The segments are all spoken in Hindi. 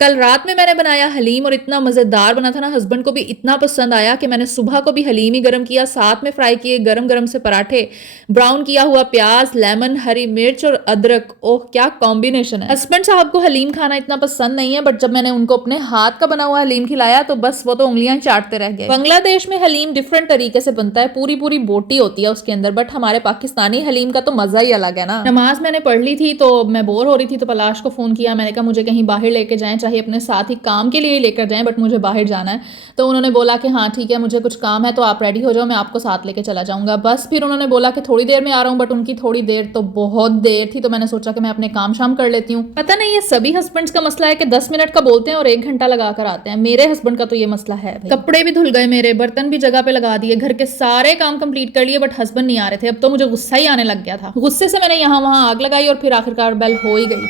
कल रात में मैंने बनाया हलीम और इतना मजेदार बना था ना, हस्बैंड को भी इतना पसंद आया कि मैंने सुबह को भी हलीम ही गरम किया, साथ में फ्राई किए गरम गरम से पराठे, ब्राउन किया हुआ प्याज, लेमन, हरी मिर्च और अदरक। ओह क्या कॉम्बिनेशन है। हस्बैंड साहब को हलीम खाना इतना पसंद नहीं है, बट जब मैंने उनको अपने हाथ का बना हुआ हलीम खिलाया तो बस वो तो उंगलियां चाटते रह गए। बांग्लादेश में हलीम डिफरेंट तरीके से बनता है, पूरी पूरी बोटी होती है उसके अंदर, बट हमारे पाकिस्तानी हलीम का तो मजा ही अलग है ना। नमाज मैंने पढ़ ली थी तो मैं बोर हो रही थी, तो पलाश को फोन किया, मैंने कहा मुझे कहीं बाहर लेके जाएं, चाहे अपने साथ ही काम के लिए ही लेकर जाएं, बट मुझे बाहर जाना है। तो उन्होंने बोला कि हाँ ठीक है, मुझे कुछ काम है तो आप रेडी हो जाओ, मैं आपको साथ लेके चला जाऊंगा। बस फिर उन्होंने बोला कि थोड़ी देर में आ रहा हूँ, बट उनकी थोड़ी देर तो बहुत देर थी, तो मैंने सोचा कि मैं अपने काम शाम कर लेती हूँ। पता नहीं ये सभी हस्बैंड्स का मसला है कि 10 मिनट का बोलते हैं और 1 घंटा लगा कर आते हैं। मेरे हस्बैंड का तो ये मसला है भाई। कपड़े भी धुल गए मेरे, बर्तन भी जगह पे लगा दिए, घर के सारे काम कंप्लीट कर लिए, बट हस्बैंड नहीं आ रहे थे। अब तो मुझे गुस्सा ही आने लग गया था। गुस्से से मैंने यहाँ वहां आग लगाई और फिर आखिरकार बेल हो ही गई।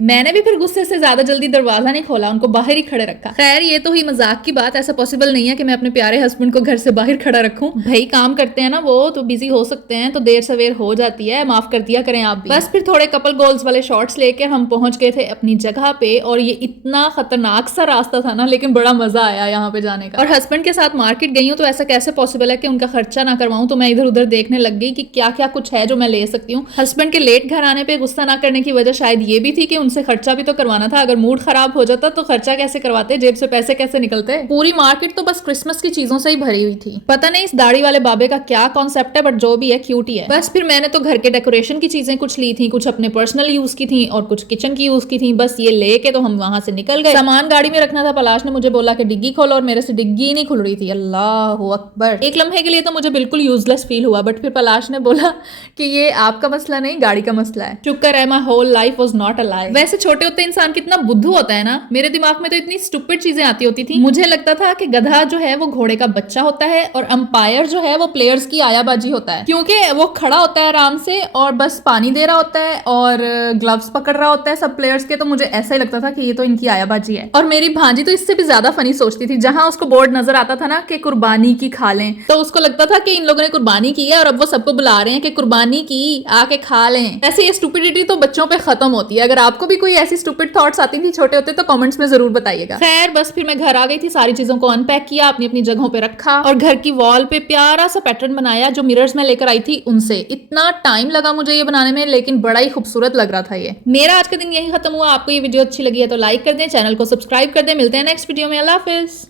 मैंने भी फिर गुस्से से ज्यादा जल्दी दरवाजा नहीं खोला, उनको बाहर ही खड़े रखा। खैर ये तो हुई मजाक की बात, ऐसा पॉसिबल नहीं है कि मैं अपने प्यारे हस्बैंड को घर से बाहर खड़ा रखूं। भाई काम करते हैं ना, वो तो बिजी हो सकते हैं, तो देर सवेर हो जाती है, माफ कर दिया करें आप भी। बस फिर थोड़े कपल गोल्स वाले शॉट्स लेकर हम पहुंच गए थे अपनी जगह पे, और ये इतना खतरनाक सा रास्ता था ना, लेकिन बड़ा मजा आया यहाँ पे जाने का। और हस्बैंड के साथ मार्केट गई हूँ तो ऐसा कैसे पॉसिबल है कि उनका खर्चा ना करवाऊं, तो मैं इधर उधर देखने लग गई कि क्या क्या कुछ है जो मैं ले सकती हूँ। हस्बैंड के लेट घर आने पे गुस्सा ना करने की वजह शायद ये भी थी कि उनसे खर्चा भी तो करवाना था। अगर मूड खराब हो जाता तो खर्चा कैसे करवाते, जेब से पैसे कैसे निकलते। पूरी मार्केट तो बस क्रिसमस की चीजों से ही भरी हुई थी। पता नहीं इस दाढ़ी वाले बाबे का क्या कॉन्सेप्ट है, बट जो भी है क्यूट ही है। बस फिर मैंने तो घर के डेकोरेशन की चीजें कुछ ली थी, कुछ अपने पर्सनल यूज की थी और कुछ किचन की यूज की थी। बस ये लेके तो हम वहां से निकल गए। सामान गाड़ी में रखना था, पलाश ने मुझे बोला कि डिग्गी खोलो, और मेरे से डिग्गी ही नहीं खुल रही थी। अल्लाह अकबर। एक लम्हे के लिए तो मुझे बिल्कुल यूजलेस फील हुआ, बट फिर पलाश ने बोला कि ये आपका मसला नहीं, गाड़ी का मसला है। शुक्र है my whole life was not a lie. वैसे छोटे होते इंसान कितना बुद्धू होता है ना। मेरे दिमाग में तो इतनी स्टूपिड चीजें आती होती थी। मुझे लगता था कि गधा जो है वो घोड़े का बच्चा होता है और अंपायर जो है वो प्लेयर्स की आयाबाजी होता है, क्योंकि वो खड़ा होता है आराम से और बस पानी दे रहा होता है और ग्लव्स पकड़ रहा होता है सब प्लेयर्स के। तो मुझे ऐसा ही लगता था कि ये तो इनकी आयाबाजी है। और मेरी भांजी तो इससे भी ज्यादा फनी सोचती थी। जहां उसको बोर्ड नजर आता था ना कि कुर्बानी की खा लें, तो उसको लगता था कि इन लोगों ने कुर्बानी की है और अब वो सबको बुला रहे हैं कि कुर्बानी की, आके खा लें। ऐसे ये स्टूपिडिटी तो बच्चों पे खत्म होती है। अगर आपको भी कोई ऐसी स्टूपिड थॉट्स आती थी छोटे होते तो कमेंट्स में जरूर बताइएगा। खैर बस फिर मैं घर आ गई थी, सारी चीजों को अनपैक किया, अपनी अपनी जगहों पे रखा और घर की वॉल पे प्यारा सा पैटर्न बनाया जो मिरर्स में लेकर आई थी उनसे। इतना टाइम लगा मुझे ये बनाने में, लेकिन बड़ा ही खूबसूरत लग रहा था ये। मेरा आज का दिन यही खत्म हुआ। आपको ये वीडियो अच्छी लगी है तो लाइक कर दें, चैनल को सब्सक्राइब कर दें। मिलते हैं नेक्स्ट वीडियो में। अल्लाह हाफिज।